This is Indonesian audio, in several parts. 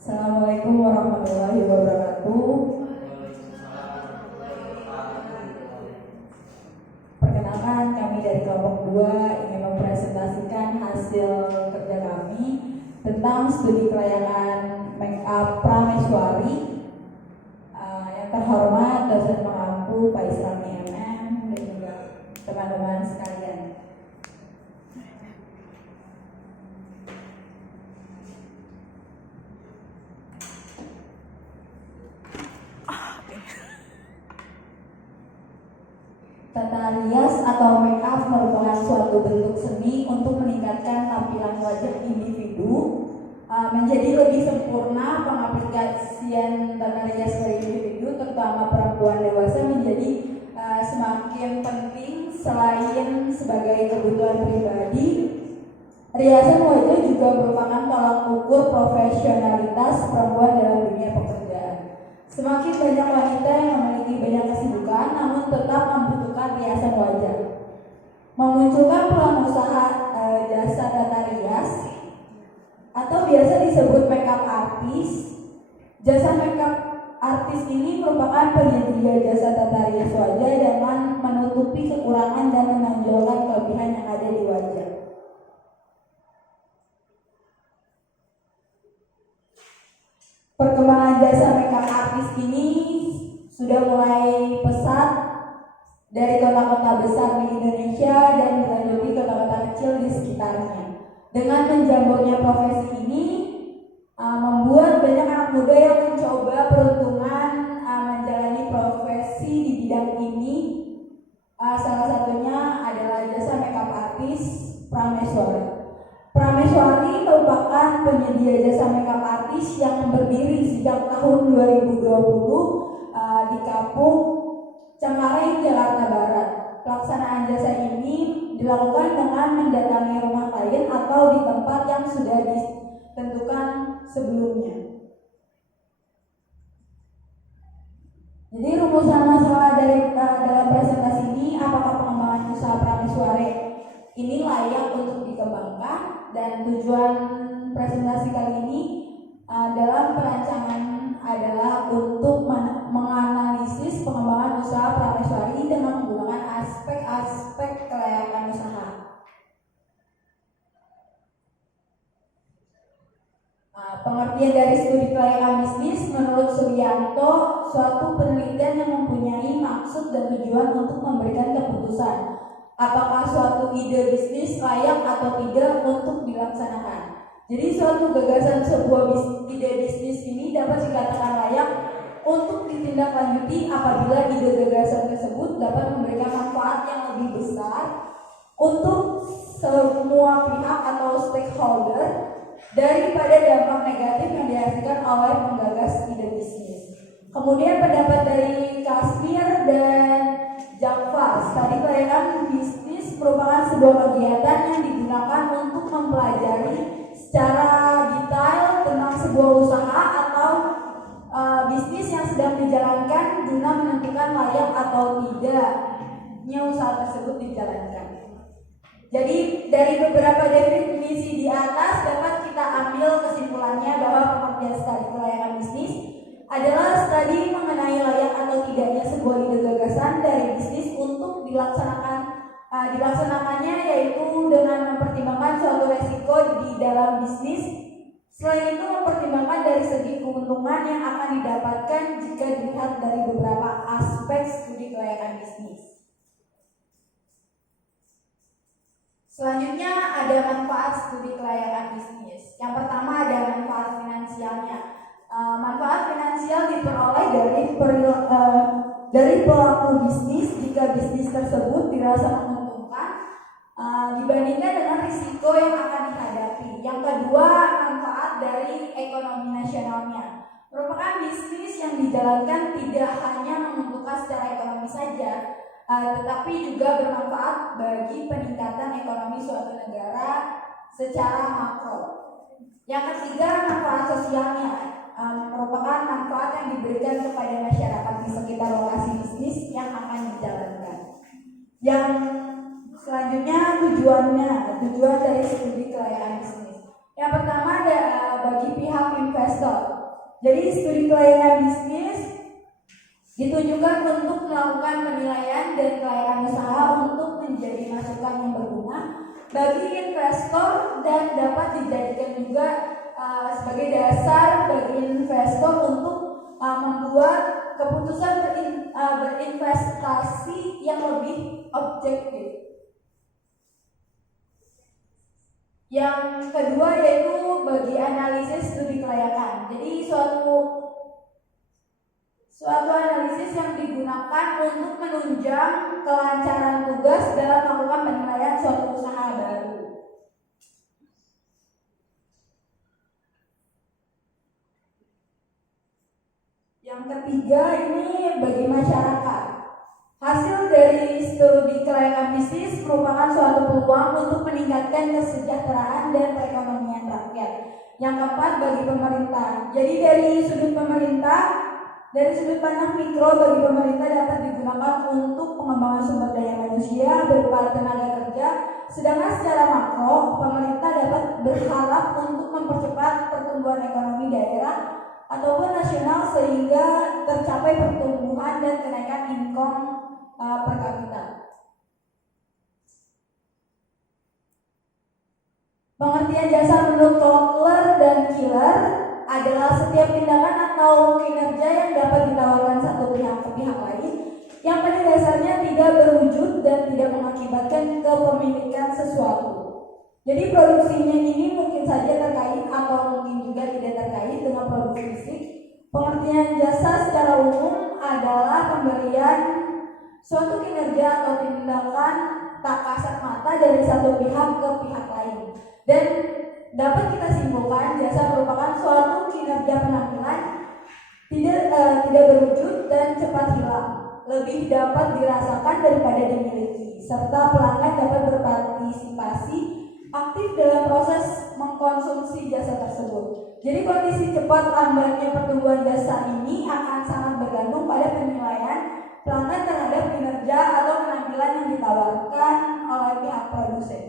Assalamualaikum warahmatullahi wabarakatuh. Perkenalkan, kami dari kelompok 2 ingin mempresentasikan hasil kerja kami tentang studi kelayakan make up prameswari. Yang terhormat dosen pengampu Pak Islami MM dan juga teman-teman sekalian. Tata rias atau make up merupakan suatu bentuk seni untuk meningkatkan tampilan wajah individu menjadi lebih sempurna. Pengaplikasian tata rias pada individu, terutama perempuan dewasa, menjadi semakin penting. Selain sebagai kebutuhan pribadi, riasan wajah juga merupakan tolak ukur profesionalitas perempuan dalam dunia pekerjaan. Semakin banyak wanita yang memiliki banyak kesibukan namun tetap membutuhkan riasan wajah. Memunculkan peluang usaha jasa tata rias atau biasa disebut makeup artist. Jasa makeup artist ini merupakan penyedia jasa tata rias wajah dengan menutupi kekurangan dan menonjolkan kelebihan yang ada di wajah. Perkembangan jasa makeup artist ini sudah mulai pesat dari kota-kota besar di Indonesia dan dilanjuti kota-kota kecil di sekitarnya. Dengan menjamurnya profesi ini membuat banyak anak muda yang mencoba peruntungan menjalani profesi di bidang ini. Salah satunya adalah jasa makeup artist prameswari. Prameswari merupakan penyedia jasa makeup artist yang berdiri sejak tahun 2020 di Kampung Cengkareng, Jakarta Barat. Pelaksanaan jasa ini dilakukan dengan mendatangi rumah klien atau di tempat yang sudah ditentukan sebelumnya. Jadi rumusan masalah dalam presentasi ini, apakah pengembangan usaha prameswari ini layak untuk dikembangkan, dan tujuan presentasi kali ini dalam perancangan adalah untuk menganalisis pengembangan usaha prameswari dengan menggunakan aspek-aspek kelayakan usaha. Pengertian dari studi kelayakan bisnis menurut Suryanto, suatu penelitian yang mempunyai maksud dan tujuan untuk memberikan keputusan apakah suatu ide bisnis layak atau tidak untuk dilaksanakan. Jadi suatu gagasan sebuah ide bisnis ini dapat dikatakan layak untuk ditindaklanjuti apabila ide gagasan tersebut dapat memberikan manfaat yang lebih besar untuk semua pihak atau stakeholder daripada dampak negatif yang dihasilkan oleh penggagas ide bisnis. Kemudian pendapat dari Kasmir dan Jakfar, studi kelayakan bisnis merupakan sebuah kegiatan yang digunakan untuk mempelajari secara detail tentang sebuah usaha atau bisnis yang sedang dijalankan guna menentukan layak atau tidaknya usaha tersebut dijalankan. Jadi dari beberapa definisi di atas dapat kita ambil kesimpulannya bahwa pengertian studi kelayakan bisnis adalah studi mengenai layak atau tidaknya sebuah ide gagasan dari bisnis untuk dilaksanakannya, yaitu dengan mempertimbangkan suatu resiko di dalam bisnis. Selain itu mempertimbangkan dari segi keuntungan yang akan didapatkan jika dilihat dari beberapa aspek studi kelayakan bisnis. Selanjutnya ada manfaat studi kelayakan bisnis. Yang pertama ada manfaat finansialnya. Manfaat finansial diperoleh dari pelaku bisnis jika bisnis tersebut dirasa menguntungkan dibandingkan dengan risiko yang akan dihadapi. Yang kedua, manfaat dari ekonomi nasionalnya. Merupakan bisnis yang dijalankan tidak hanya menguntungkan secara ekonomi saja, tetapi juga bermanfaat bagi peningkatan ekonomi suatu negara secara makro. Yang ketiga, manfaat sosialnya. Merupakan manfaat yang diberikan kepada masyarakat di sekitar lokasi bisnis yang akan dijalankan. Yang selanjutnya tujuan dari studi kelayakan bisnis. Yang pertama ada bagi pihak investor. Jadi studi kelayakan bisnis ditujukan untuk melakukan penilaian dan kelayakan usaha untuk menjadi masukan yang berguna bagi investor dan dapat dijadikan juga sebagai dasar bagi investor untuk membuat keputusan berinvestasi yang lebih objektif. Yang kedua yaitu bagi analisis studi kelayakan. Jadi suatu analisis yang digunakan untuk menunjang kelancaran tugas dalam melakukan penilaian suatu usaha baru. Yang ketiga ini bagi masyarakat. Hasil dari studi kelayakan bisnis merupakan suatu peluang untuk meningkatkan kesejahteraan dan perekonomian rakyat. Yang keempat bagi pemerintah. Jadi dari sudut pandang mikro bagi pemerintah dapat digunakan untuk pengembangan sumber daya manusia berupa tenaga kerja, sedangkan secara makro pemerintah dapat berharap untuk mempercepat pertumbuhan ekonomi daerah ataupun nasional sehingga tercapai pertumbuhan dan kenaikan income per kapita. Pengertian jasa menurut Kotler dan Killer adalah setiap tindakan atau kinerja yang dapat ditawarkan satu pihak ke pihak lain yang pada dasarnya tidak berwujud dan tidak mengakibatkan kepemilikan sesuatu. Jadi produksinya ini mungkin saja terkait atau mungkin juga tidak terkait dengan produk fisik. Pengertian jasa secara umum adalah pemberian suatu kinerja atau tindakan tak kasat mata dari satu pihak ke pihak lain. Dan dapat kita simpulkan jasa merupakan suatu kinerja penampilan tidak berwujud dan cepat hilang, lebih dapat dirasakan daripada dimiliki, serta pelanggan dapat berpartisipasi aktif dalam proses mengkonsumsi jasa tersebut. Jadi kondisi cepat lambatnya pertumbuhan jasa ini akan sangat bergantung pada penilaian pelanggan terhadap kinerja atau penampilan yang ditawarkan oleh pihak produsen.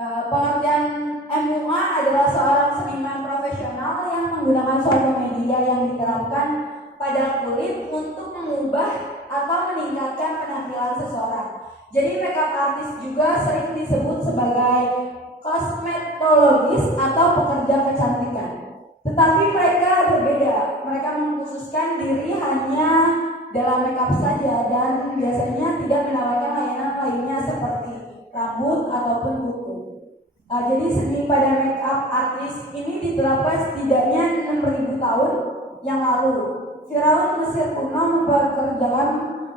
Pengertian MUA adalah seorang seniman profesional yang menggunakan suatu media yang diterapkan pada kulit untuk mengubah atau meningkatkan penampilan seseorang. Jadi makeup artist juga sering disebut sebagai kosmetologis atau pekerja kecantikan. Tetapi mereka berbeda. Mereka mengkhususkan diri hanya dalam makeup saja dan biasanya tidak menawarkan layanan lainnya seperti rambut ataupun kuku. Jadi seni pada makeup artist ini diterapkan setidaknya 6.000 tahun yang lalu. Firaun Mesir kuno mempekerjakan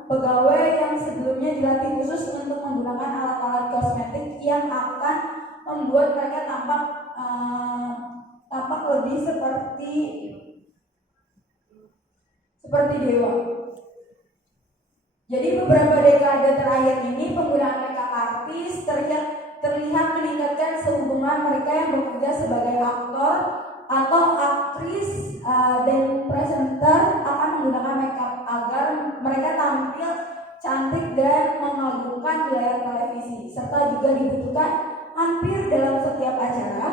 pegawai yang sebelumnya dilatih khusus untuk menggunakan alat-alat kosmetik yang akan membuat mereka tampak lebih seperti dewa. Jadi beberapa dekade terakhir ini penggunaan makeup artist terlihat meningkatkan sehubungan mereka yang bekerja sebagai aktor atau aktris dan presenter akan menggunakan makeup agar mereka tampil cantik dan mengagumkan di layar televisi, serta juga dibutuhkan hampir dalam setiap acara,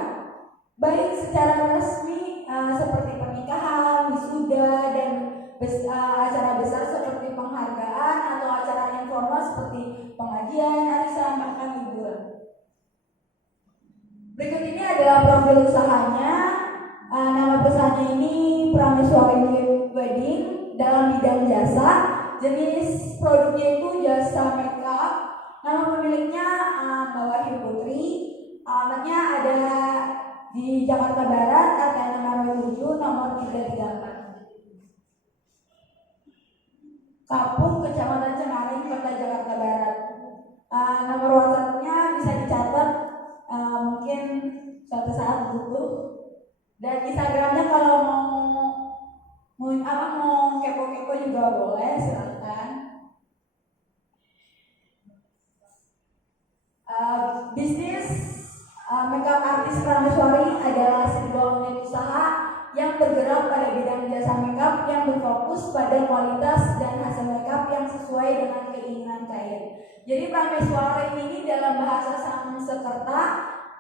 baik secara resmi seperti pernikahan, wisuda, dan acara besar seperti penghargaan atau acara informal seperti pengajian, arisan, bahkan liburan. Berikut ini adalah profil usahanya. Nama perusahaannya ini Prameswari Wedding dalam bidang jasa. Jenis produknya itu jasa makeup. Nama pemiliknya Mbak Wahyu Putri. Alamatnya ada di Jakarta Barat, RT nomor 7, nomor 334. Kapuk, Kecamatan Cengkareng, Kota Jakarta Barat. Nomor WhatsApp-nya bisa dicatat, mungkin suatu saat butuh. Dan Instagramnya kalau mau kepo-kepo juga boleh, silahkan. Bisnis makeup artist Prameswari adalah sebuah unit usaha yang bergerak pada bidang jasa makeup yang berfokus pada kualitas dan hasil makeup yang sesuai dengan keinginan klien. Jadi Prameswari ini dalam bahasa Sanskerta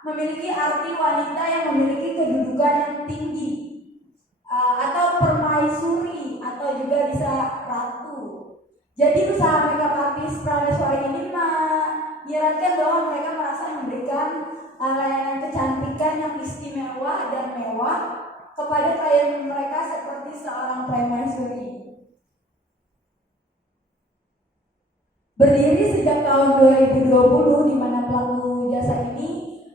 memiliki arti wanita yang memiliki kedudukan yang tinggi, atau permaisuri, atau juga bisa ratu. Jadi usaha makeup artist prameswari ini menyiratkan bahwa mereka merasa memberikan layanan kecantikan yang istimewa dan mewah kepada klien mereka seperti seorang permaisuri. Berdiri sejak tahun 2020, di mana pelaku jasa ini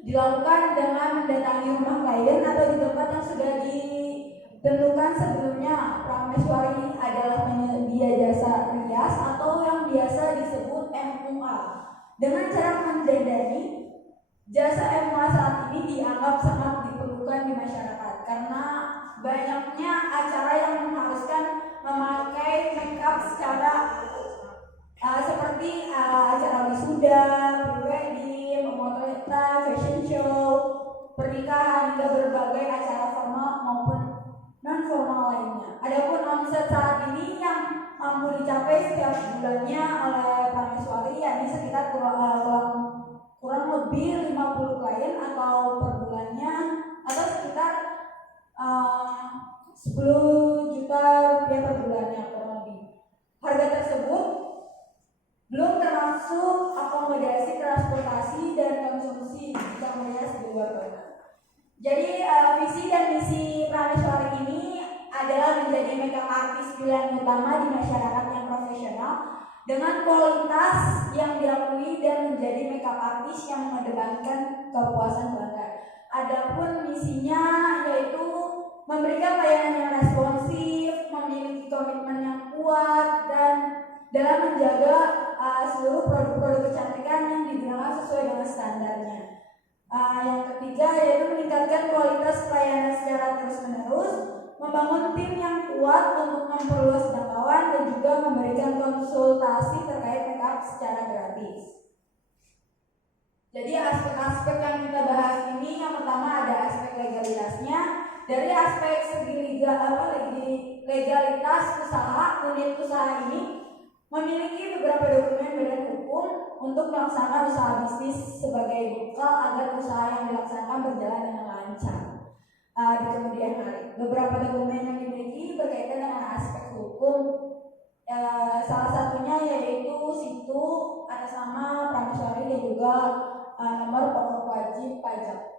dilakukan dengan mendatangi rumah klien atau di tempat yang sudah ditentukan sebelumnya. Prameswari adalah penyedia jasa rias atau yang biasa disebut MUA. Dengan cara mendandani, jasa MUA saat ini dianggap sangat diperlukan di masyarakat karena banyaknya acara yang mengharuskan memakai makeup secara seperti acara wisuda, prewedding, pemotretan, fashion show, pernikahan, hingga berbagai acara formal maupun non formal lainnya. Adapun omset saat ini yang mampu dicapai setiap bulannya oleh prameswari yakni sekitar kurang lebih 50 klien atau per bulannya atau sekitar 10 juta rupiah per bulannya kurang lebih. Harga tersebut belum termasuk akomodasi transportasi dan konsumsi jika melihat di luar kota. Jadi visi dan misi prameswari ini adalah menjadi makeup artist pilihan utama di masyarakat yang profesional dengan kualitas yang diakui dan menjadi makeup artist yang mengedepankan kepuasan pelanggan. Adapun misinya yaitu memberikan layanan yang responsif, memiliki komitmen yang kuat, dan dalam menjaga seluruh produk-produk kecantikan yang digunakan sesuai dengan standarnya. Yang ketiga yaitu meningkatkan kualitas pelayanan secara terus-menerus, membangun tim yang kuat untuk memperluas jangkauan, dan juga memberikan konsultasi terkait makeup secara gratis. Jadi aspek-aspek yang kita bahas ini, yang pertama ada aspek legalitasnya. Dari aspek segi legalitas usaha, unit usaha ini memiliki beberapa dokumen badan hukum untuk melaksanakan usaha bisnis sebagai bekal agar usaha yang dilaksanakan berjalan dengan lancar di kemudian hari. Beberapa dokumen yang dimiliki berkaitan dengan aspek hukum, salah satunya yaitu situ atas nama prameswari dan juga nomor pokok wajib pajak.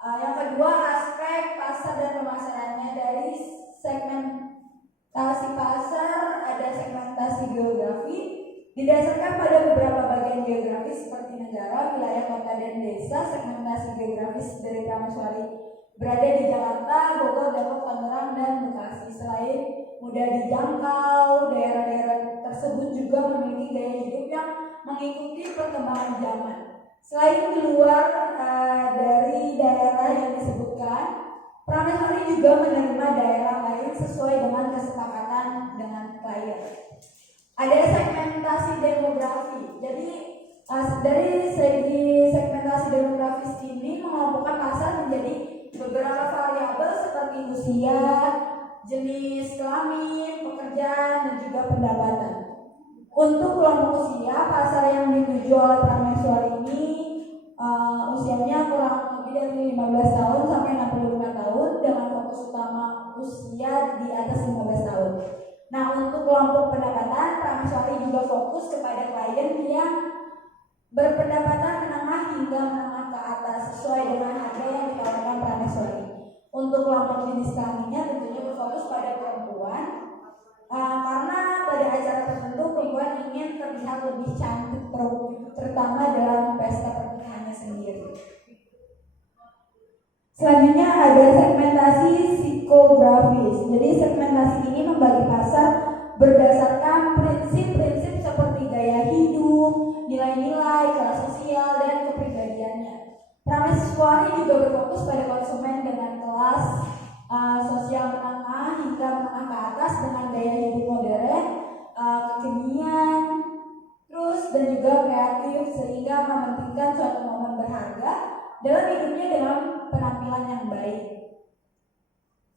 Yang kedua, aspek pasar dan pemasarannya. Dari segmentasi pasar ada segmentasi geografi, didasarkan pada beberapa bagian geografis seperti negara, wilayah, kota, dan desa. Segmentasi geografis dari prameswari berada di Jakarta, Bogor, Depok, Tangerang, dan Bekasi. Selain mudah dijangkau, daerah-daerah tersebut juga memiliki gaya hidup yang mengikuti perkembangan zaman. Selain di luar dari daerah yang disebutkan, prameswari juga menerima daerah lain sesuai dengan kesepakatan dengan klien. Ada segmentasi demografi. Jadi dari segi segmentasi demografis ini mengelompokkan pasar menjadi beberapa variabel seperti usia, jenis kelamin, pekerjaan, dan juga pendapatan. Untuk kelompok usia, pasar yang dituju oleh prameswari ini usianya kurang lebih dari 15 tahun sampai 65 tahun dengan fokus utama usia di atas 15 tahun. Nah, untuk kelompok pendapatan, prameswari juga fokus kepada klien yang berpendapatan menengah hingga menengah ke atas sesuai dengan harga yang ditawarkan prameswari. Untuk kelompok jenis kelaminnya tentunya berfokus pada perempuan, karena pada acara tertentu perempuan ingin terlihat lebih cantik, terutama dalam pesta pernikahannya sendiri. Selanjutnya ada segmentasi psikografis. Jadi segmentasi ini membagi pasar berdasarkan prinsip-prinsip seperti gaya hidup, nilai-nilai, kelas sosial, dan kepribadiannya. Prameswari juga berfokus pada konsumen dengan kelas sosial menengah hingga menengah ke atas dengan gaya hidup modern, kekinian, dan juga kreatif, sehingga mementingkan suatu momen berharga dalam hidupnya dengan penampilan yang baik.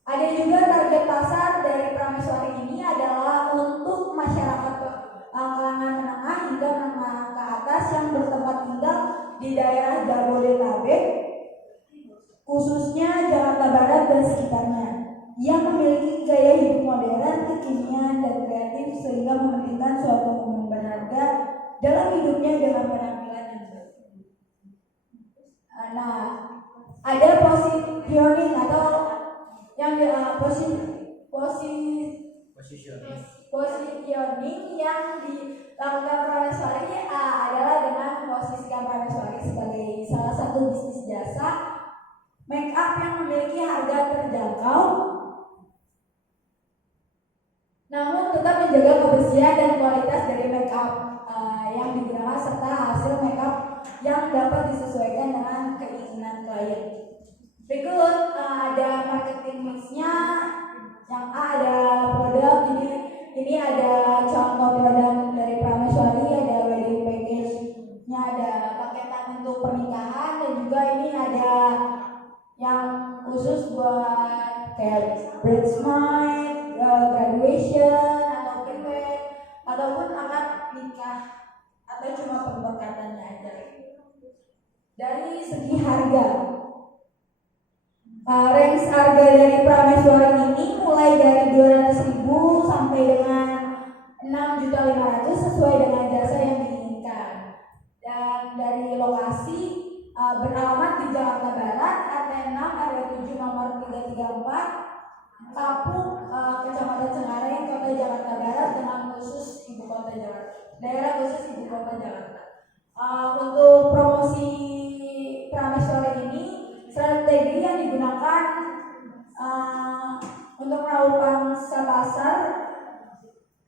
Ada juga target pasar dari prameswari ini adalah untuk masyarakat kalangan menengah hingga menengah ke atas yang bertempat tinggal di daerah Jabodetabek, khususnya Jakarta Barat dan sekitarnya, yang memiliki gaya hidup modern, kekinian, dan kreatif sehingga memberikan suatu momen berharga dalam hidupnya dengan penampilan yang baik. Nah, ada positioning atau yang positioning yang dilakukan Prameswari adalah dengan memposisikan Prameswari sebagai salah satu bisnis jasa make up yang memiliki harga terjangkau, namun tetap menjaga kebersihan dan kualitas dari make up yang digunakan serta hasil make up yang dapat disesuaikan dengan keinginan klien. Berikut ada marketing mix-nya. Yang A ada produk, ini ada contoh produk dari Prameswari, ada wedding package-nya, ada paketan untuk pernikahan, dan juga ini ada yang khusus buat kayak bridesmaid, graduation, atau pre-wed, ataupun akad nikah, atau cuma pemberkatannya aja. Dari segi harga, range harga dari Prameswari ini mulai dari 200.000 sampai dengan 6.500.000 sesuai dengan jasa yang diinginkan. Dan dari lokasi beralamat di Jakarta Barat, RT 6 RW 7 nomor 334, Kapuk, Kecamatan Cengkareng, Kota Jakarta Barat, dengan khusus Ibu Kota Jakarta, daerah khusus Ibu Kota Jakarta. Untuk promosi Prameswari ini, strategi yang digunakan untuk meraup pangsa pasar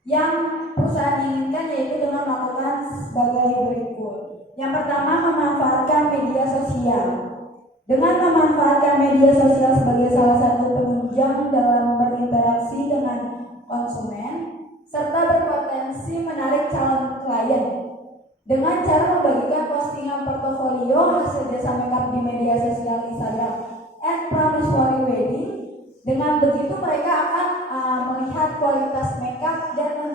yang perusahaan inginkan yaitu dengan melakukan sebagai berikut. Yang pertama, memanfaatkan media sosial. Dengan memanfaatkan media sosial sebagai salah satu penunjang dalam berinteraksi dengan konsumen serta berpotensi menarik calon klien dengan cara membagikan postingan portofolio hasil jasa makeup di media sosial Instagram @prameswariwedding. Dengan begitu mereka akan melihat kualitas makeup dan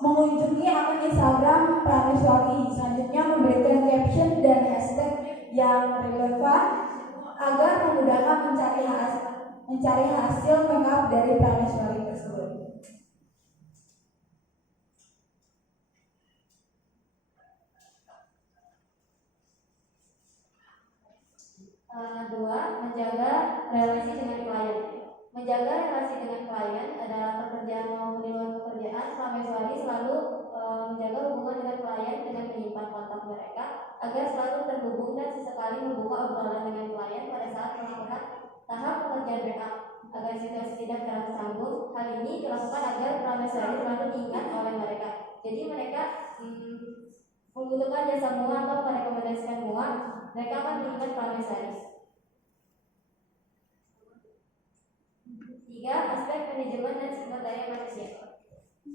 mengunjungi akun Instagram Prameswari. Selanjutnya memberikan caption dan hashtag yang relevan agar memudahkan mencari hasil makeup dari Prameswari tersebut. Dua, menjaga relasi dengan klien. Menjaga relasi dengan klien adalah pekerjaan maupun di luar pekerjaan. Prameswari selalu menjaga hubungan dengan klien dengan menyimpan kontak mereka agar selalu terhubung dan sesekali membuka obrolan dengan klien pada saat melakukan tahap pekerjaan backup agar situasi tidak tersambung. Hal ini dilakukan agar Prameswari selalu diingat oleh mereka. Jadi mereka membutuhkan jasa MUA atau merekomendasikan MUA, mereka akan mengingat Prameswari. 3. Aspek manajemen dan sumber daya manusia.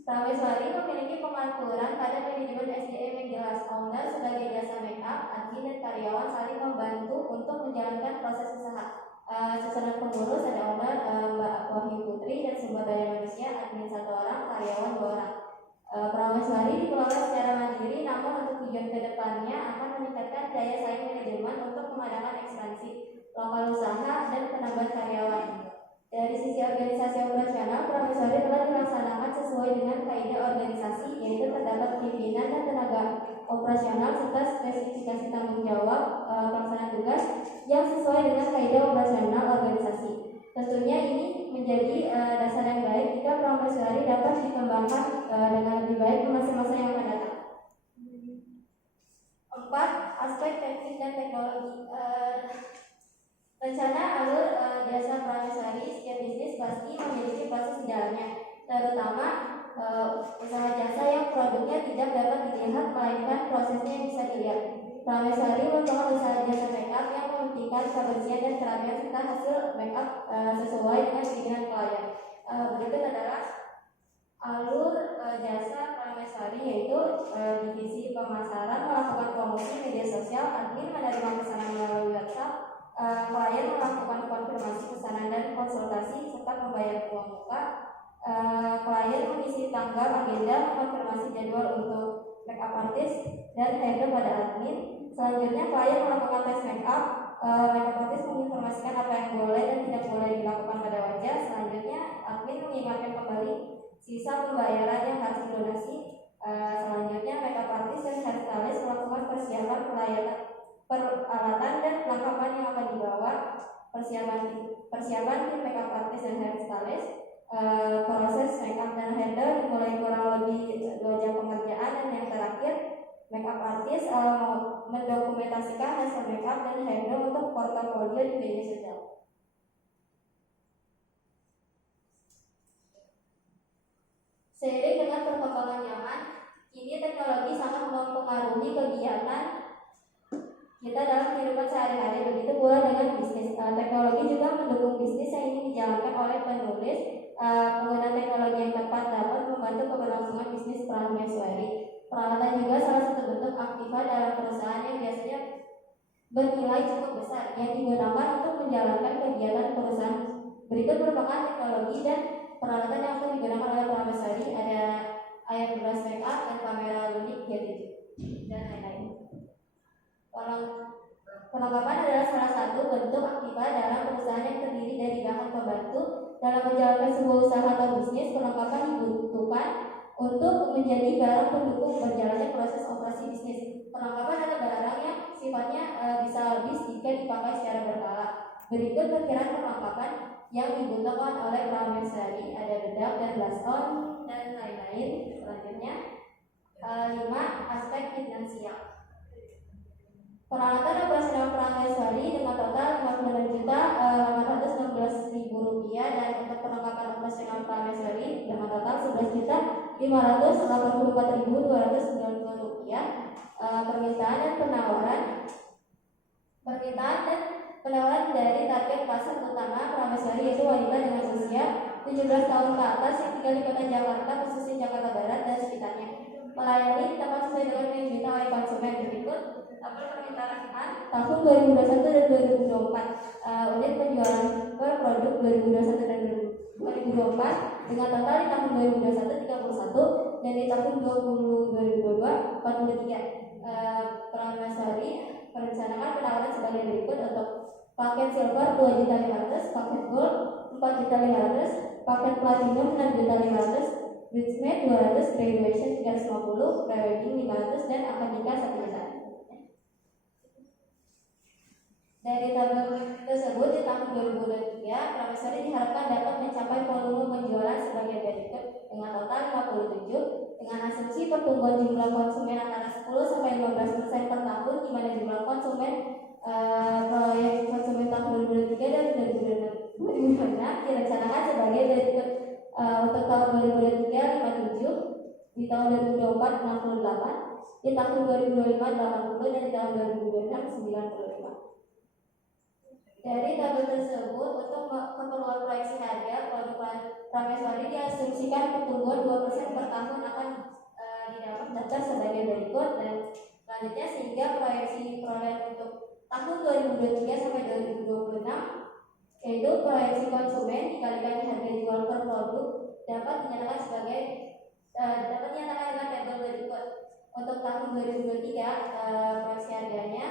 Prameswari memiliki pengaturan pada manajemen SDM yang jelas. Owner sebagai jasa makeup, admin dan karyawan saling membantu untuk menjalankan proses usaha. Susunan pengurus ada owner Mbak Wahyu Putri dan sumber daya manusia admin 1 orang, karyawan 2 orang. Prameswari dikelola secara mandiri, namun untuk tujuan kedepannya akan meningkatkan daya saing manajemen untuk mengadakan ekspansi lokal usaha dan penambahan karyawan. Dari sisi organisasi operasional, Prameswari telah dilaksanakan sesuai dengan kaidah organisasi, yaitu terdapat pimpinan dan tenaga operasional serta spesifikasi tanggung jawab pelaksanaan tugas yang sesuai dengan kaidah operasional organisasi. Tentunya ini menjadi dasar yang baik jika Prameswari dapat dikembangkan dengan lebih baik di masa-masa yang akan datang. 4. Aspek teknik dan teknologi. Rencana alur jasa Prameswari, setiap bisnis pasti memiliki proses di dalamnya, terutama usaha jasa yang produknya tidak dapat dilihat melainkan prosesnya yang bisa dilihat. Prameswari merupakan usaha jasa makeup yang mementingkan kebersihan dan kerapian serta hasil makeup sesuai dengan keinginan klien. Berikut adalah alur jasa Prameswari, yaitu divisi pemasaran melakukan promosi media sosial, admin menerima pesanan melalui WhatsApp, klien melakukan konfirmasi pesanan dan konsultasi serta membayar uang muka, klien mengisi tanggal agenda, konfirmasi jadwal untuk makeup artist dan harga pada admin, Selanjutnya, klien melakukan tes make up. Makeup artist menginformasikan apa yang boleh dan tidak boleh dilakukan pada wajah. Selanjutnya, admin mengingatkan kembali sisa pembayaran yang harus dilunasi. Selanjutnya, makeup artist dan hairstylist melakukan persiapan peralatan dan perlengkapan yang akan dibawa. Persiapan tim makeup artist dan hairstylist. Proses makeup dan handle dimulai kurang lebih 2 jam pengerjaan. Dan yang terakhir, makeup artist mendokumentasikan hasil makeup dan handle untuk portofolio di media sosial. Seiring dengan perkembangan zaman, kini teknologi sangat mempengaruhi kegiatan kita dalam kehidupan sehari-hari. Begitu pula dengan bisnis. Teknologi juga mendukung bisnis yang ingin dijalankan oleh penulis. Penggunaan teknologi yang tepat dapat membantu keberlangsungan bisnis prameswari. Peralatan juga salah satu bentuk aktiva dalam perusahaan yang biasanya bernilai cukup besar yang digunakan untuk menjalankan kegiatan perusahaan. Berikut merupakan teknologi dan peralatan yang akan digunakan oleh prameswari. Ada airbrush makeup dan kamera lunik gadget dan lain-lain. Perlengkapan adalah salah satu bentuk aktiva dalam perusahaan yang terdiri dari bahan pembantu. Dalam menjalankan sebuah usaha atau bisnis, perlengkapan dibutuhkan untuk menjadi barang pendukung berjalannya proses operasi bisnis. Perlengkapan adalah barang yang sifatnya bisa habis jika dipakai secara berkala. Berikut perkiraan perlengkapan yang dibutuhkan oleh prameswari. Ada bedak dan blush on dan lain-lain. Selanjutnya, 5 aspek finansial. Peralatan operasional prameswari dengan total Rp56.816.000 dan untuk perlengkapan operasional prameswari dengan total Rp11.584.290. Permintaan dan penawaran dari target pasar utama prameswari yaitu wanita dengan usia 17 tahun ke atas yang tinggal di kota Jakarta, khususnya Jakarta Barat dan sekitarnya. Melayani tepat sesuai dengan yang diminta oleh konsumen. Berikut tabel permintaan tahun 2021 dan 2024. Unit penjualan per produk 2021 dan 2024 dengan total di tahun 2021 31 dan di tahun 2022 43. Prameswari merencanakan penawaran sebagai berikut. Untuk paket silver 2.500.000, paket gold 4.500.000, paket platinum 6.500.000, bridesmaid 200, graduation 350, prewedding 500 dan akad nikah 1 juta. Dari tabel tersebut di tahun 2023, prameswari diharapkan dapat mencapai volume penjualan sebagai berikut dengan total 57 dengan asumsi pertumbuhan jumlah konsumen antara 10-15% per tahun, di mana jumlah konsumen proyek konsumen tahun 2023 dan 2026 direncanakan sebagai berikut. Untuk tahun 2023 57, di tahun 2024 68, di tahun 2025 80 dan di tahun 2026 95. Dari tabel tersebut, untuk keperluan proyeksi harga produk prameswari diasumsikan pertumbuhan 2% per tahun akan didapat data sebagai berikut. Dan selanjutnya, sehingga proyeksi perolehan untuk tahun 2023 sampai 2026 yaitu proyeksi konsumen dikalikan harga jual per produk dapat dinyatakan dengan tabel berikut. Untuk tahun 2023 proyeksi harganya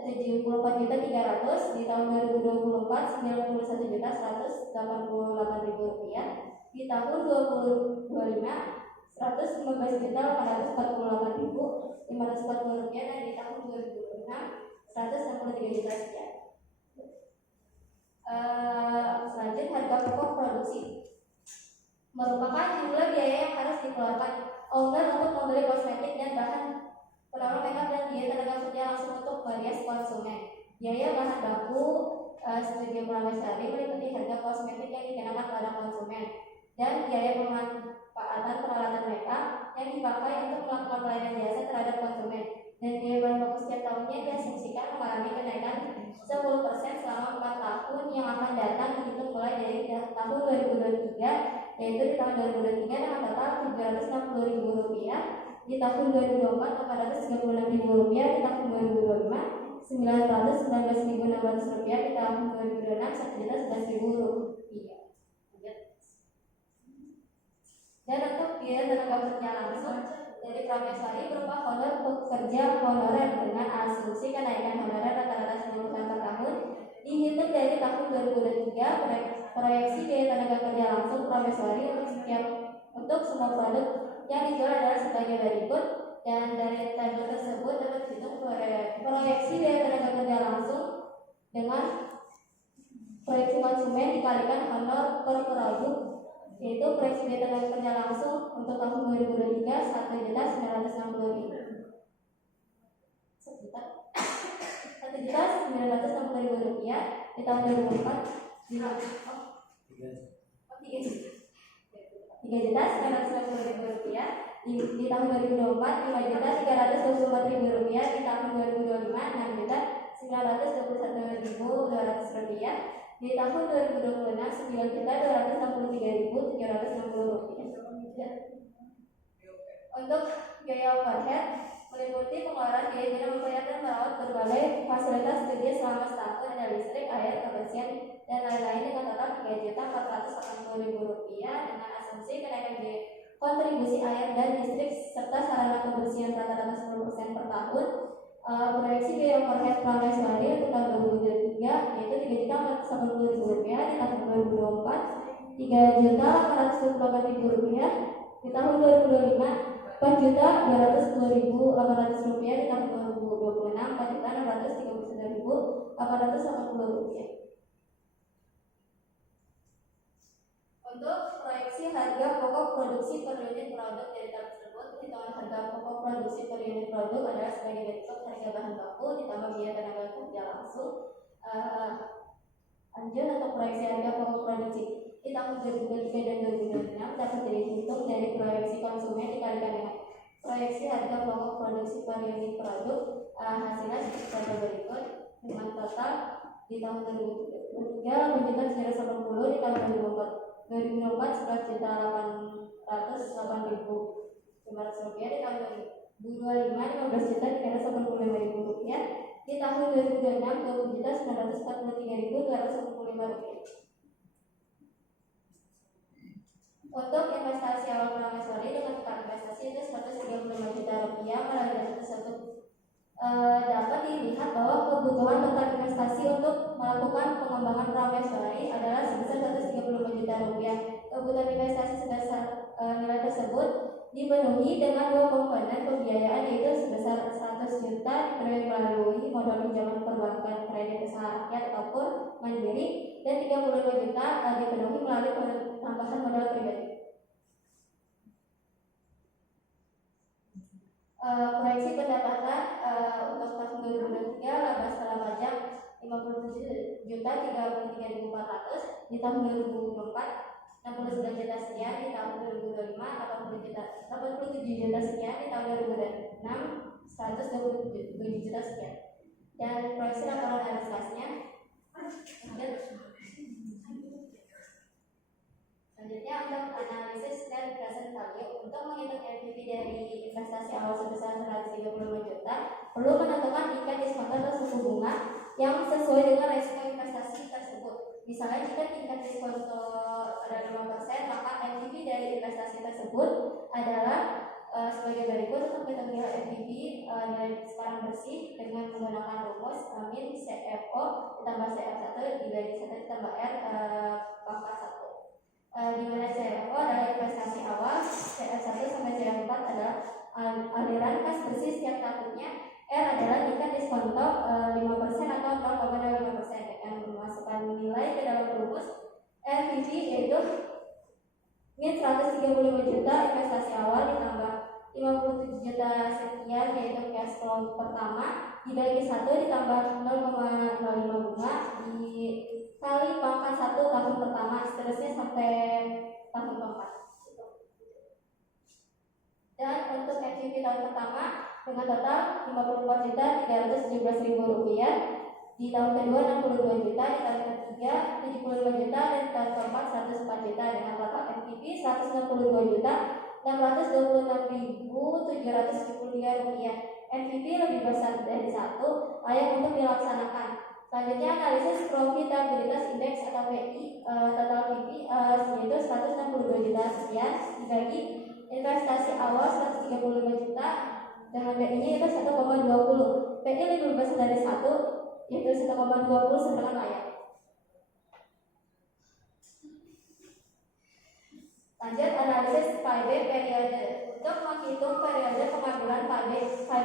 74.300.000, di tahun 2024 91.188.000 rupiah, di tahun 2025 115.848.540 rupiah, dan di tahun 2026 163 juta sekian. Selanjutnya, harga pokok produksi merupakan jumlah biaya yang harus dikeluarkan owner untuk membeli kosmetik dan bahan penawar makeup dan biaya tenaga kerja langsung untuk varias konsumen. Biaya bahan baku studio prameswari meliputi harga kosmetik yang dikenakan pada konsumen dan biaya pemanfaatan peralatan makeup yang dipakai untuk melakukan pelayanan jasa terhadap konsumen. Dan biaya bahan baku setiap tahunnya diasumsikan mengalami kenaikan 10% selama 4 tahun yang akan datang, dihitung mulai dari tahun 2023, yaitu di tahun 2023 dengan total Rp760.000, di tahun 2024 Rp436.000, di tahun 2025 Rp919.600, di tahun 2026 Rp1.011.000. Dan untuk biaya tenaga kerja langsung dari prameswari berupa honor pekerja honorer dengan asumsi kenaikan honorer rata-rata 10% per tahun dihitung dari tahun 2023. Proyeksi biaya tenaga kerja langsung prameswari untuk semua produk yang dijual adalah sebagai berikut, dan dari tabel tersebut dapat dihitung proyeksi biaya tenaga kerja langsung dengan proyeksi konsumen dikalikan honor per produk, yaitu proyeksi biaya tenaga kerja langsung untuk tahun 2023 1.960.000 rupiah, di tahun 2004 3.960.000 rupiah, di tahun 2024 5.324.000 rupiah, di tahun 2025 6.921.200 rupiah, di tahun 2026 9.263.760 rupiah. Untuk biaya overhead meliputi pengeluaran biaya guna membayar dan merawat berbagai fasilitas kerja selama setahun, ada listrik, air, kebersihan, dan lain-lain dengan total Rp3.480.000 dengan asumsi kenaikan biaya kontribusi air dan listrik serta sarana kebersihan rata-rata 10% per tahun. Proyeksi biaya overhead prameswari untuk tahun 2023 yaitu Rp3.480.000 di tahun 2024, Rp3.828.000 di tahun 2025, Rp4.210.800 di tahun 2026, Rp4.639.880. Untuk proyeksi harga pokok produksi per unit produk dari tabel tersebut, hitungan harga pokok produksi per unit produk adalah sebagai berikut: harga bahan baku ditambah biaya tenaga kerja langsung. Lanjut untuk proyeksi harga pokok produksi di tahun 2023 dan 2026 dapat dihitung dari proyeksi konsumen dikalikan dengan proyeksi harga pokok produksi per unit produk. Hasilnya sebagai berikut, dengan total di tahun 2023 8.980.000, di tahun 2024 11.808.500 rupiah, di tahun 2025 15.385.000 rupiah, di tahun 2026 20.943.285 rupiah. Untuk investasi awal prameswari dengan tukar investasi itu 135 juta rupiah. Melalui data tersebut dapat dilihat bahwa kebutuhan total investasi untuk melakukan pengembangan prameswari adalah sebesar 135 juta rupiah. Kebutuhan investasi sebesar nilai tersebut dipenuhi dengan dua komponen pembiayaan, yaitu sebesar 100 juta dipenuhi melalui modal pinjaman perbankan kredit usaha rakyat ataupun mandiri, dan 35 juta dipenuhi melalui tambahan modal pribadi. Proyeksi pendapatan untuk tahun 2023 laba setelah pajak 57.033.400, di tahun 2024 69 juta sekian, di tahun 2025 87 juta sekian, di tahun 2026 127 juta sekian. Dan proyeksi laporan administrasinya selanjutnya untuk analisis net present value. Untuk menghitung NPV dari investasi awal sebesar 135 juta, perlu menentukan tingkat diskon atau suku bunga yang sesuai dengan resiko investasi tersebut. Misalnya jika tingkat diskon adalah 5%, maka NPV dari investasi tersebut adalah sebagai berikut. Untuk menghitung nilai NPV nilai sekarang bersih dengan menggunakan rumus min CFO ditambah CF1 dibagi 1 ditambah R pangkat 1, di mana CFO adalah investasi awal, CF1 sampai CF4 adalah aliran kas bersih setiap tahunnya, R adalah tingkat diskonto 5% atau 0,05% dengan memasukkan nilai ke dalam rumus. NPV yaitu min 135 juta investasi awal ditambah 57 juta sekian, yaitu cash flow pertama, dibagi 1 ditambah 0,05 bunga dikali pangkat 1 tahun pertama, seterusnya sampai tahun keempat. Dan untuk NPV tahun pertama dengan total 54.317.000 rupiah, di tahun kedua 62 juta, di tahun ketiga 75 juta, dan di tahun keempat 104 juta dengan total NPV 162 juta 626.773 rupiah. NPV lebih besar dari 1, layak untuk dilaksanakan. Selanjutnya analisis profitabilitas indeks atau PI. Total PI yaitu 162 juta sekian dibagi investasi awal 135 juta dengan BI-nya itu 1,20. PI lebih besar dari 1 yaitu 1,20 sedangkan layak. Lanjut analisis PAB periode. Untuk menghitung periode pengambilan PAB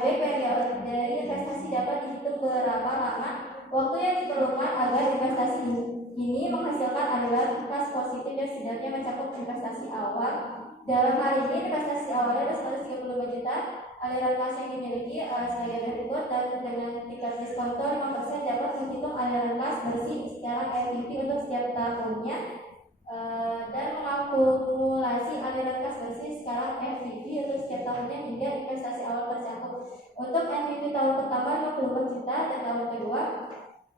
periode dari investasi dapat dihitung berapa lama waktu yang diperlukan agar investasi ini menghasilkan aliran kas positif yang setidaknya mencakup investasi awal. Dalam hal ini investasi awalnya ada 135 juta, aliran kas yang dimiliki sebagai berikut dan dengan tingkat diskonto 5% dapat menghitung aliran kas bersih secara NPV untuk setiap tahunnya. Dan mengakumulasi aliran kas bersih sekarang NPV untuk setiap tahunnya hingga investasi awal tercakup. Untuk NPV tahun pertama 54 juta dan tahun kedua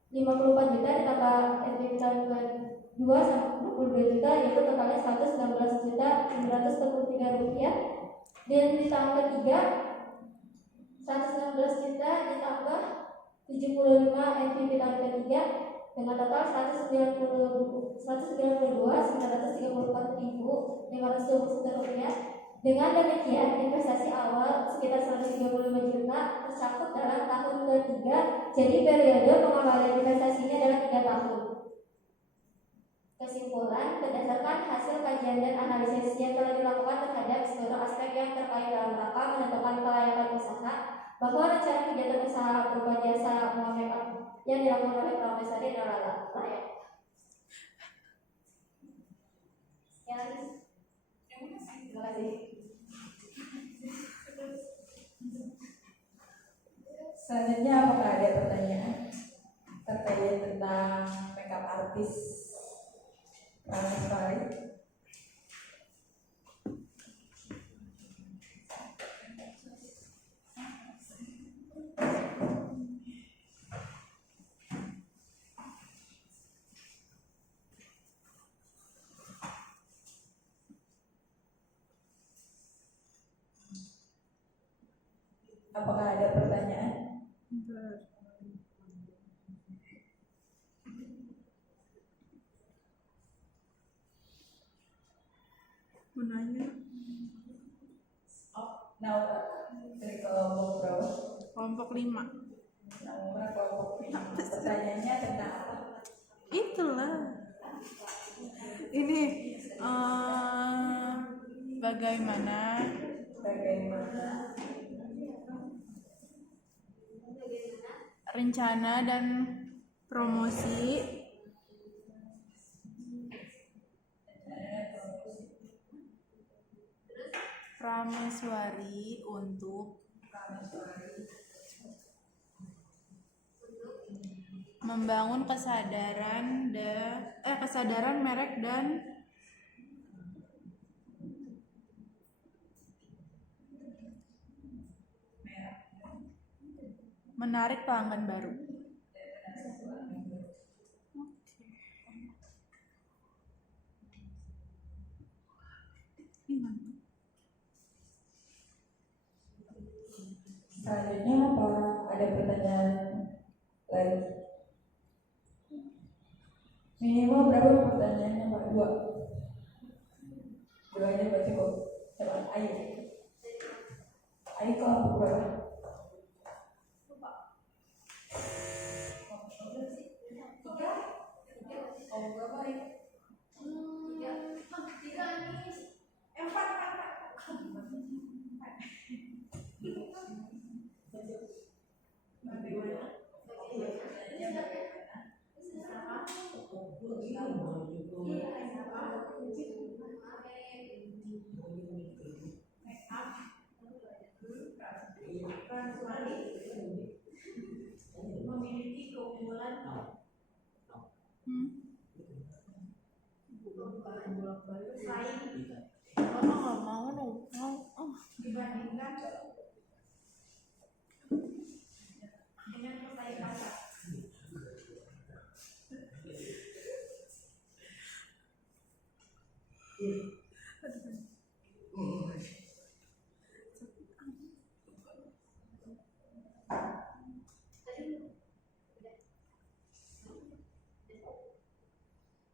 54 juta ditambah NPV tahun kedua 22 juta yaitu totalnya 119 juta 943 rupiah. Dan di tahun ketiga 119 juta ditambah 75 NPV tahun ketiga dengan total 192.934.521 rupiah. Dengan demikian investasi awal sekitar 135 juta tercakup dalam tahun ketiga. Jadi periode pengembalian investasinya adalah 3 tahun. Kesimpulan, berdasarkan hasil kajian dan analisis yang telah dilakukan terhadap seluruh aspek yang terkait dalam rangka menentukan kelayakan usaha, bahwa rencana kegiatan usaha berupa jasa make-up yang dilakukan oleh Profesor adalah layak. Sekian. Terima kasih. Selanjutnya apakah ada pertanyaan terkait tentang makeup artis Prameswari? Apakah ada pertanyaan? Menanya Naura dari kelompok berapa? kelompok 5. Naura kelompok 5. Pertanyaannya tentang apa? Itulah. Ini bagaimana rencana dan promosi Prameswari untuk membangun kesadaran merek dan menarik pelanggan baru. Selanjutnya apa ada pertanyaan lagi? Minimal berapa pertanyaannya Pak? 2. 2 aja Pak cukup. Coba Ayu. Ayu kelompok berapa? Memiliki keunggulan nggak mau dibandingkan dengan pesaing pasar.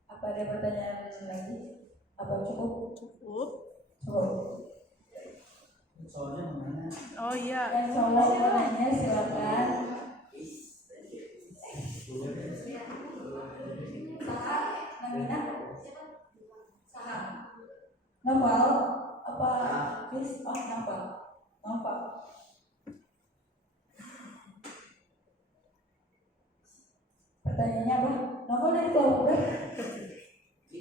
Apa ada pertanyaan lagi? Apa cukup? cukup. Cukup. Soalnya mana? Oh iya. Yang cowok mau nanya silakan. Namina? Novel? Apa? Chris? Oh, Novel. Novel. Pertanyaannya apa? Novel dari kelompok berapa? 5.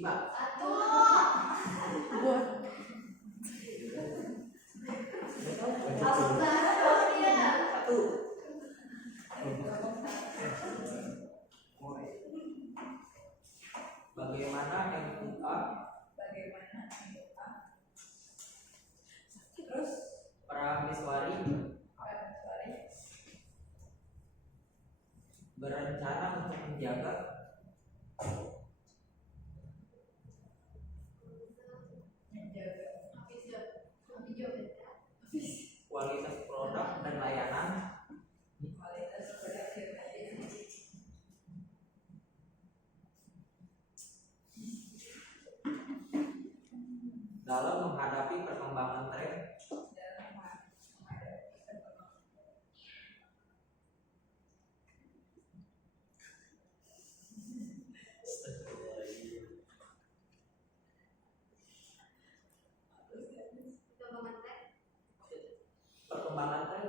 Gua Bagaimana MUA Terus? Prameswari berencana untuk menjaga kualitas produk dan layanan dalam menghadapi perkembangan tren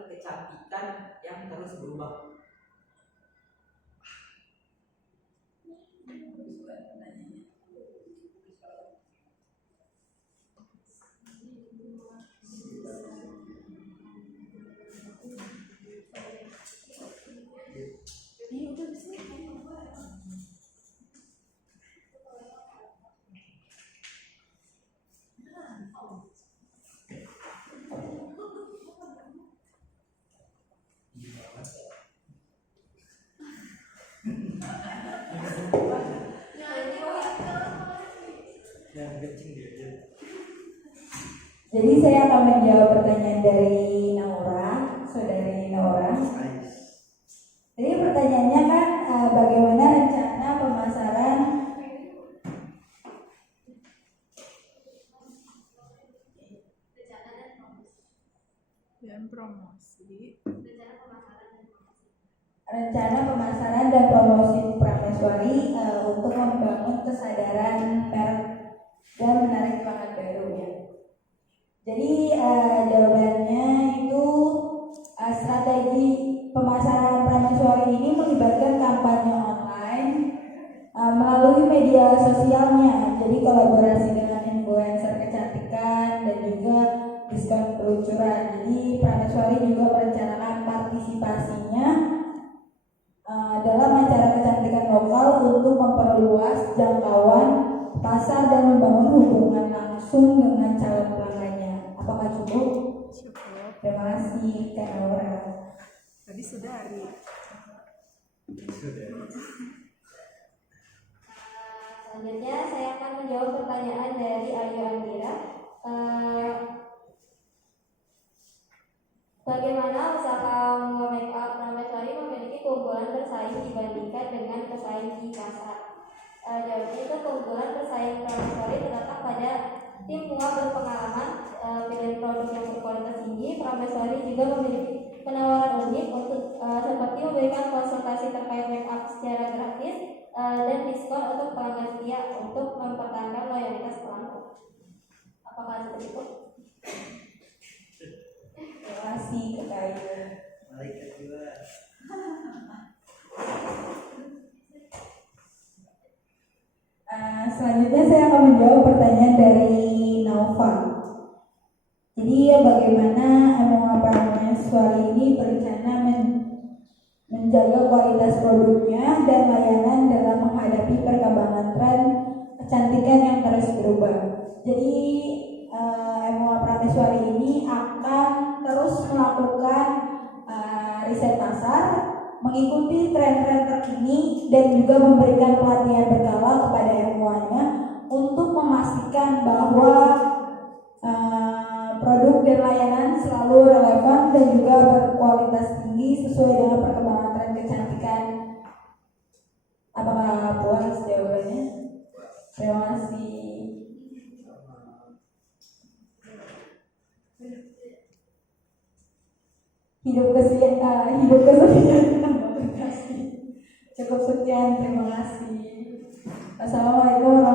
kecantikan yang terus berubah. Jadi saya akan menjawab pertanyaan dari Naura, saudari Naura. Jadi pertanyaannya kan bagaimana rencana pemasaran dan promosi. Rencana pemasaran dan promosi Prameswari untuk membangun kesadaran merek dan menarik pelanggan baru ya. Jadi jawabannya itu strategi pemasaran Prameswari ini melibatkan kampanye online melalui media sosialnya. Jadi kolaborasi dengan influencer kecantikan dan juga diskon peluncuran. Jadi Prameswari juga merencanakan partisipasinya dalam acara kecantikan lokal untuk memperluas jangkauan pasar dan membangun hubungan langsung dengan calon pelanggannya. Apakah cukup? Cukup. Terima kasih Kak Naura. Tadi sudah Ari. Selanjutnya saya akan menjawab pertanyaan dari Ayu Andira. Bagaimana usaha make up Prameswari memiliki keunggulan bersaing dibandingkan dengan pesaing di pasar? Jawabannya itu keunggulan bersaing Prameswari terletak pada tim mua berpengalaman, pilihan produk yang berkualitas tinggi. Prameswari juga memiliki penawaran unik untuk seperti memberikan konsultasi terkait make up secara gratis dan diskon untuk pelanggan setia untuk mempertahankan loyalitas pelanggan. Apakah seperti itu? Terima kasih Kak Ayu. Malaikat juga. Selanjutnya saya akan menjawab pertanyaan dari Nova. Jadi bagaimana MUA Prameswari ini berencana menjaga kualitas produknya dan layanan dalam menghadapi perkembangan tren kecantikan yang terus berubah. Jadi MUA Prameswari ini akan terus melakukan riset pasar, mengikuti tren-tren terkini dan juga memberikan pelatihan berkala kepada MUA-nya untuk memastikan bahwa produk dan layanan selalu relevan dan juga berkualitas tinggi sesuai dengan perkembangan tren kecantikan. Apakah puas jawabannya? Terima kasih. hidup kesehatan tambah berkasih. Cukup sekian, terima kasih. Assalamualaikum warahmatullahi